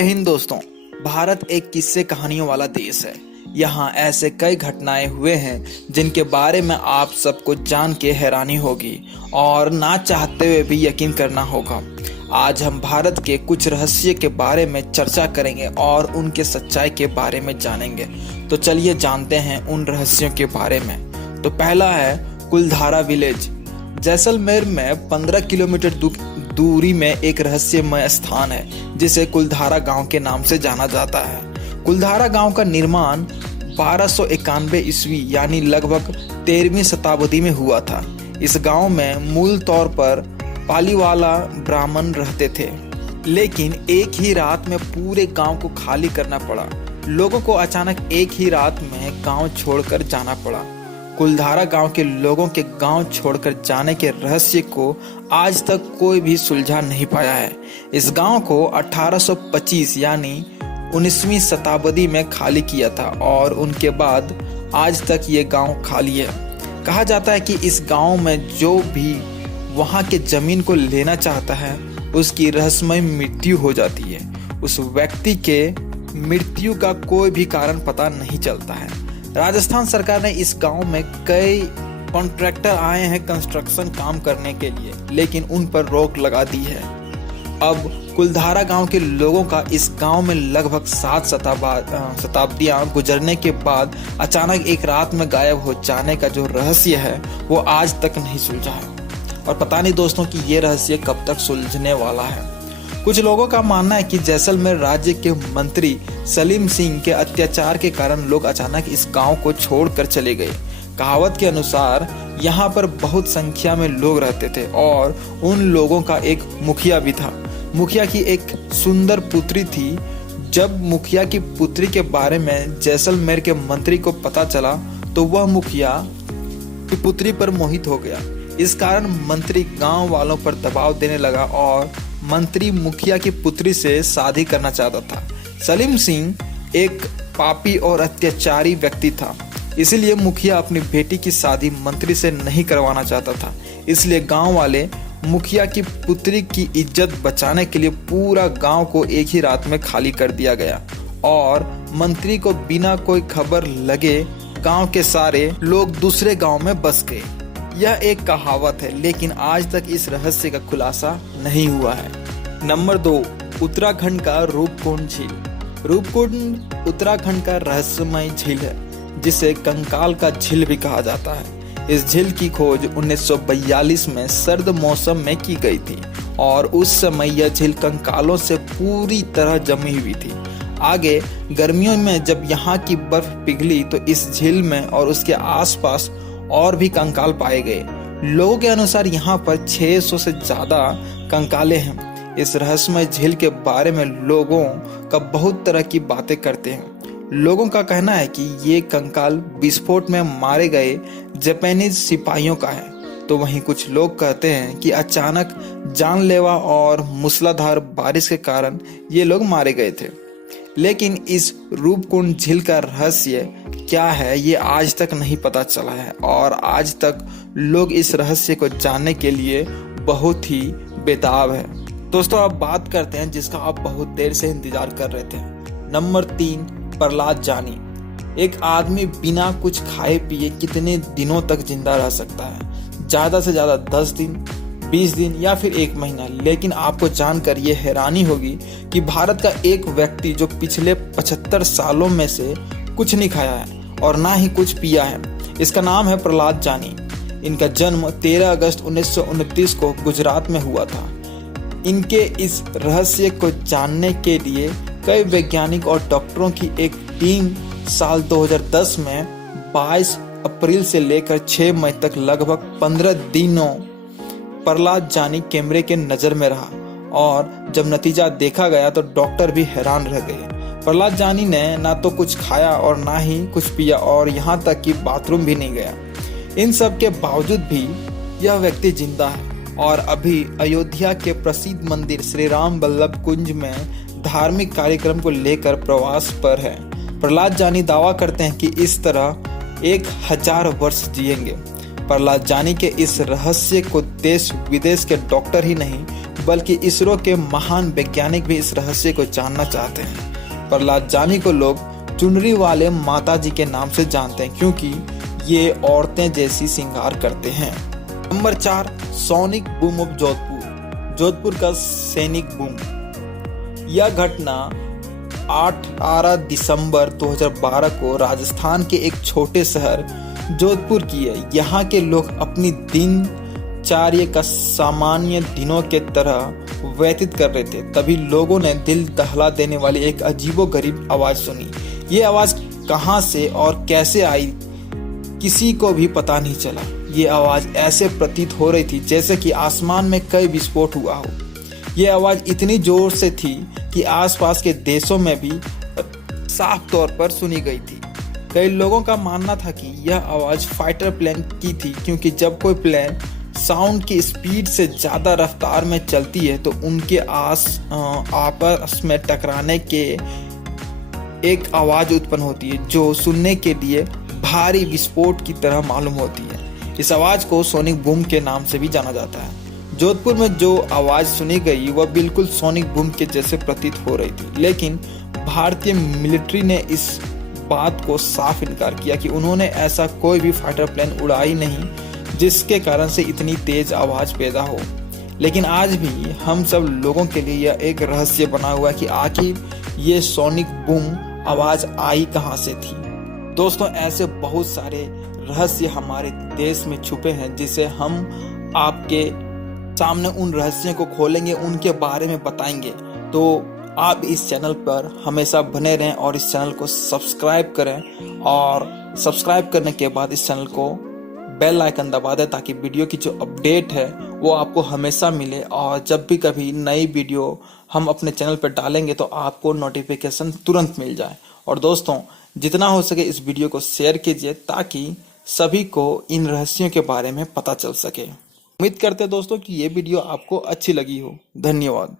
हिंद दोस्तों। भारत एक किस्से कहानियों वाला देश है। यहाँ ऐसे कई घटनाएं हुए हैं जिनके बारे में आप सबको जान के हैरानी होगी और ना चाहते हुए भी यकीन करना होगा। आज हम भारत के कुछ रहस्य के बारे में चर्चा करेंगे और उनके सच्चाई के बारे में जानेंगे। तो चलिए जानते हैं उन रहस्यों के बारे में। तो पहला है कुलधारा विलेज। जैसलमेर में 15 किलोमीटर दूरी में एक रहस्यमय स्थान है जिसे कुलधारा गांव के नाम से जाना जाता है। कुलधारा गांव का निर्माण 1291 ईस्वी यानी लगभग 13वीं शताब्दी में हुआ था। इस गांव में मूल तौर पर पालीवाला ब्राह्मण रहते थे, लेकिन एक ही रात में पूरे गांव को खाली करना पड़ा। लोगों को अचानक एक ही रात में गांव छोड़कर जाना पड़ा। कुलधारा गांव के लोगों के गांव छोड़कर जाने के रहस्य को आज तक कोई भी सुलझा नहीं पाया है। इस गांव को 1825 यानी 19वीं शताब्दी में खाली किया था और उनके बाद आज तक ये गांव खाली है। कहा जाता है कि इस गांव में जो भी वहां के जमीन को लेना चाहता है उसकी रहस्यमय मृत्यु हो जाती है। उस व्यक्ति के मृत्यु का कोई भी कारण पता नहीं चलता है। राजस्थान सरकार ने इस गांव में कई कॉन्ट्रैक्टर आए हैं कंस्ट्रक्शन काम करने के लिए, लेकिन उन पर रोक लगा दी है। अब कुलधारा गांव के लोगों का इस गांव में लगभग 7 शताब्दियां गुजरने के बाद अचानक एक रात में गायब हो जाने का जो रहस्य है वो आज तक नहीं सुलझा है। और पता नहीं दोस्तों कि ये रहस्य कब तक सुलझने वाला है। कुछ लोगों का मानना है कि जैसलमेर राज्य के मंत्री सलीम सिंह के अत्याचार के कारण लोग अचानक इस गांव को छोड़कर चले गए। कहावत के अनुसार यहाँ पर बहुत संख्या में लोग रहते थे और उन लोगों का एक मुखिया भी था। मुखिया की एक सुंदर पुत्री थी। जब मुखिया की पुत्री के बारे में जैसलमेर के मंत्री को पता चला तो वह मुखिया की पुत्री पर मोहित हो गया। इस कारण मंत्री गांव वालों पर दबाव देने लगा और मंत्री मुखिया की पुत्री से शादी करना चाहता था। सलीम सिंह एक पापी और अत्याचारी व्यक्ति था, इसलिए मुखिया अपनी बेटी की शादी मंत्री से नहीं करवाना चाहता था। इसलिए गांव वाले मुखिया की पुत्री की इज्जत बचाने के लिए पूरा गांव को एक ही रात में खाली कर दिया गया और मंत्री को बिना कोई खबर लगे गांव के सारे लोग दूसरे गांव में बस गए। यह एक कहावत है, लेकिन आज तक इस रहस्य का खुलासा नहीं हुआ है। नंबर 2, उत्तराखंड का रूपकुंड झील। रूपकुंड उत्तराखंड का रहस्यमय झील है जिसे कंकाल का झील भी कहा जाता है। इस झील की खोज 1942 में सर्द मौसम में की गई थी और उस समय यह झील कंकालों से पूरी तरह जमी हुई थी। आगे गर्मियों में जब यहाँ की बर्फ पिघली तो इस झील में और उसके आसपास और भी कंकाल पाए गए। लोगों के अनुसार यहाँ पर 600 से ज्यादा कंकाले हैं। इस रहस्यमय झील के बारे में लोगों का बहुत तरह की बातें करते हैं। लोगों का कहना है कि ये कंकाल विस्फोट में मारे गए जापानीज सिपाहियों का है, तो वहीं कुछ लोग कहते हैं कि अचानक जानलेवा और मूसलाधार बारिश के कारण ये लोग मारे गए थे। लेकिन इस रूपकुंड झील का रहस्य क्या है ये आज तक नहीं पता चला है और आज तक लोग इस रहस्य को जानने के लिए बहुत ही बेताब है। दोस्तों अब बात करते हैं जिसका आप बहुत देर से इंतजार कर रहे थे। नंबर 3, प्रहलाद जानी। एक आदमी बिना कुछ खाए पिए कितने दिनों तक जिंदा रह सकता है? ज्यादा से ज्यादा 10 दिन, 20 दिन या फिर 1 महीना। लेकिन आपको जानकर ये हैरानी होगी कि भारत का एक व्यक्ति जो पिछले 75 सालों में से कुछ नहीं खाया है और ना ही कुछ पिया है, इसका नाम है प्रहलाद जानी। इनका जन्म 13 अगस्त 1929 को गुजरात में हुआ था। इनके इस रहस्य को जानने के लिए कई वैज्ञानिक और डॉक्टरों की एक टीम साल 2010 में 22 अप्रैल से लेकर 6 मई तक लगभग 15 दिनों प्रहलाद जानी कैमरे के नजर में रहा और जब नतीजा देखा गया तो डॉक्टर भी हैरान रह गए। प्रहलाद जानी ने ना तो कुछ खाया और ना ही कुछ पिया और यहाँ तक कि बाथरूम भी नहीं गया। इन सब के बावजूद भी यह व्यक्ति जिंदा है और अभी अयोध्या के प्रसिद्ध मंदिर श्री राम बल्लभ कुंज में धार्मिक कार्यक्रम को लेकर प्रवास पर है। प्रहलाद जानी दावा करते हैं कि इस तरह 1000 वर्ष जिएंगे। प्रहलाद जानी के इस रहस्य को देश विदेश के डॉक्टर ही नहीं बल्कि इसरो के महान वैज्ञानिक भी इस रहस्य को जानना चाहते हैं। प्रहलाद जानी को लोग चुनरी वाले माता जी के नाम से जानते हैं क्योंकि ये औरतें जैसी श्रृंगार करते हैं। Number 4, sonic boom of Jodhpur. Jodhpur का सैनिक बूम। यह घटना 18 दिसंबर 2012 को राजस्थान के एक छोटे शहर जोधपुर की है। यहाँ के लोग अपनी दिनचर्या का सामान्य दिनों के तरह व्यतीत कर रहे थे। तभी लोगों ने दिल दहला देने वाली एक अजीबोगरीब आवाज सुनी। ये आवाज कहाँ से और कैसे आई किसी को भी पता नहीं चला। ये आवाज ऐसे प्रतीत हो रही थी जैसे कि आसमान में कई विस्फोट हुआ हो। ये आवाज इतनी जोर से थी कि आसपास के देशों में भी साफ तौर पर सुनी गई थी। कई लोगों का मानना था कि यह आवाज फाइटर प्लेन की थी क्योंकि जब कोई प्लेन साउंड की स्पीड से ज़्यादा रफ्तार में चलती है तो उनके आपस में टकराने के एक आवाज़ उत्पन्न होती है जो सुनने के लिए भारी विस्फोट की तरह मालूम होती है। इस आवाज़ को सोनिक बूम के नाम से भी जाना जाता है। जोधपुर में जो आवाज़ सुनी गई वह बिल्कुल सोनिक बूम के जैसे प्रतीत हो रही थी, लेकिन भारतीय मिलिट्री ने इस बात को साफ इनकार किया कि उन्होंने ऐसा कोई भी फाइटर प्लेन उड़ाई नहीं जिसके कारण से इतनी तेज आवाज़ पैदा हो। लेकिन आज भी हम सब लोगों के लिए यह एक रहस्य बना हुआ है कि आखिर ये सोनिक बूम आवाज़ आई कहाँ से थी। दोस्तों, ऐसे बहुत सारे रहस्य हमारे देश में छुपे हैं जिसे हम आपके सामने उन रहस्यों को खोलेंगे, उनके बारे में बताएंगे। तो आप इस चैनल पर हमेशा बने रहें और इस चैनल को सब्सक्राइब करें और सब्सक्राइब करने के बाद इस चैनल को बेल आइकन दबा दें ताकि वीडियो की जो अपडेट है वो आपको हमेशा मिले और जब भी कभी नई वीडियो हम अपने चैनल पर डालेंगे तो आपको नोटिफिकेशन तुरंत मिल जाए। और दोस्तों, जितना हो सके इस वीडियो को शेयर कीजिए ताकि सभी को इन रहस्यों के बारे में पता चल सके। उम्मीद करते हैं दोस्तों कि ये वीडियो आपको अच्छी लगी हो। धन्यवाद।